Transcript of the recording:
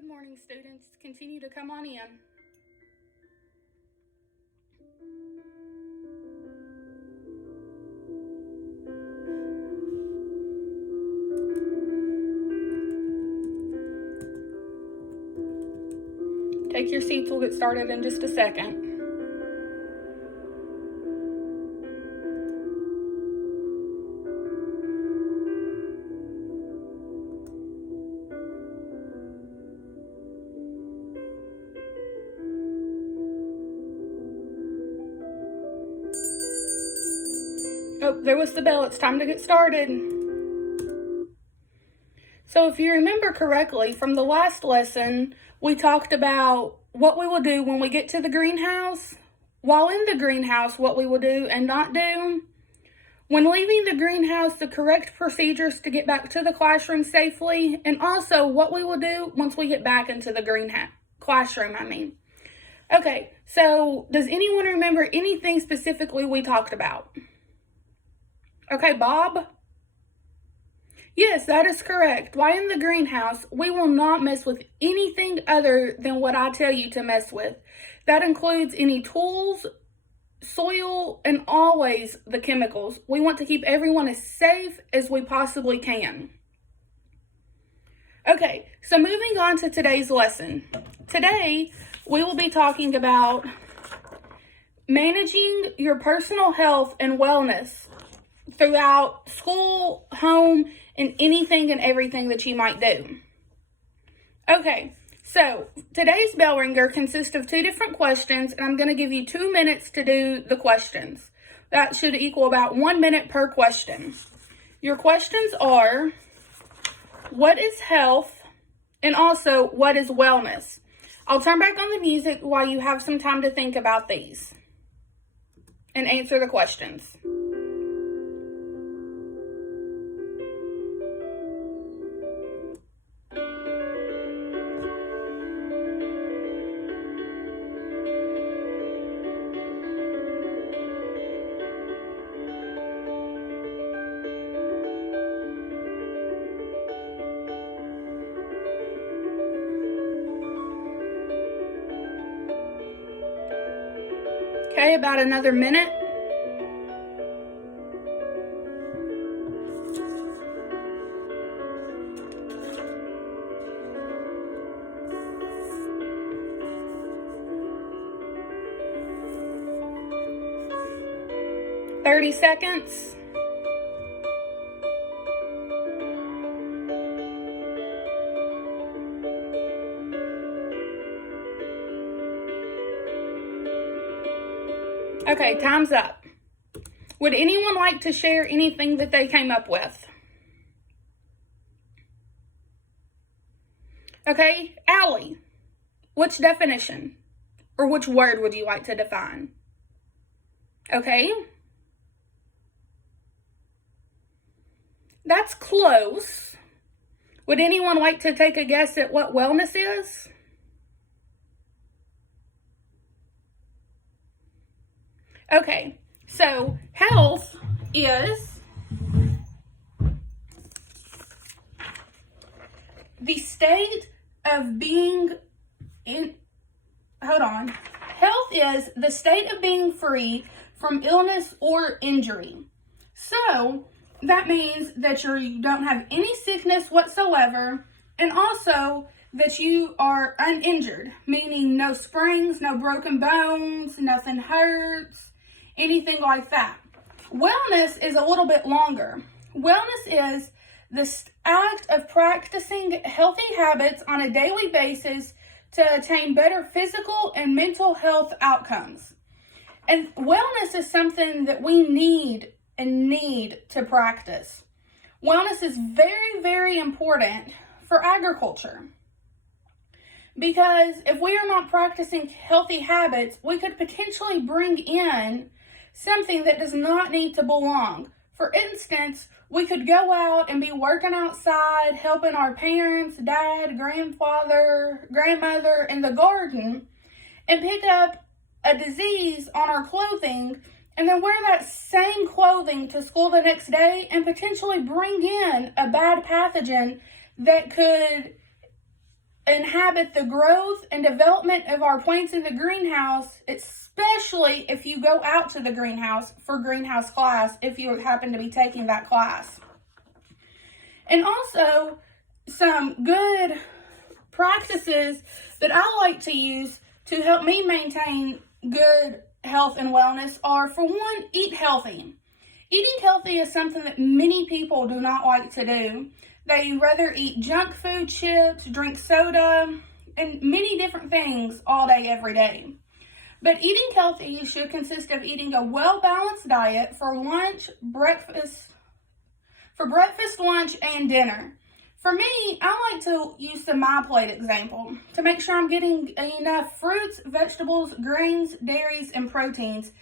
Good morning, students. Continue to come on in. Take your seats. We'll get started in just a second. Oh, there was the bell. It's time to get started. So if you remember correctly, from the last lesson, we talked about what we will do when we get to the greenhouse, while in the greenhouse, what we will do and not do, when leaving the greenhouse, the correct procedures to get back to the classroom safely, and also what we will do once we get back into the classroom. Okay, so does anyone remember anything specifically we talked about? Okay, Bob? Yes, that is correct. While in the greenhouse, we will not mess with anything other than what I tell you to mess with. That includes any tools, soil, and always the chemicals. We want to keep everyone as safe as we possibly can. Okay, so moving on to today's lesson. Today, we will be talking about managing your personal health and wellness throughout school, home, and anything and everything that you might do. Okay, so today's bell ringer consists of 2 different questions, and I'm going to give you 2 minutes to do the questions. That should equal about 1 minute per question. Your questions are, what is health? And also, what is wellness? I'll turn back on the music while you have some time to think about these and answer the questions. Okay, about another minute. Thirty seconds. Okay, time's up. Would anyone like to share anything that they came up with? Okay, Allie, which definition or which word would you like to define? Okay. That's close. Would anyone like to take a guess at what wellness is? Okay, so health is the state of being Health is the state of being free from illness or injury. So that means that you don't have any sickness whatsoever, and also that you are uninjured, meaning no sprains, no broken bones, nothing hurts, anything like that. Wellness is a little bit longer. Wellness is the act of practicing healthy habits on a daily basis to attain better physical and mental health outcomes. And wellness is something that we need to practice. Wellness is very, very important for agriculture. Because if we are not practicing healthy habits, we could potentially bring in something that does not need to belong. For instance, we could go out and be working outside, helping our parents, dad, grandfather, grandmother in the garden, and pick up a disease on our clothing, and then wear that same clothing to school the next day and potentially bring in a bad pathogen that could inhibit the growth and development of our plants in the greenhouse, especially if you go out to the greenhouse for greenhouse class, if you happen to be taking that class. And also, some good practices that I like to use to help me maintain good health and wellness are, for one, eat healthy. Eating healthy is something that many people do not like to do. They rather eat junk food, chips, drink soda, and many different things all day, every day. But eating healthy should consist of eating a well-balanced diet for breakfast, lunch, and dinner. For me, I like to use the My Plate example to make sure I'm getting enough fruits, vegetables, grains, dairies, and proteins.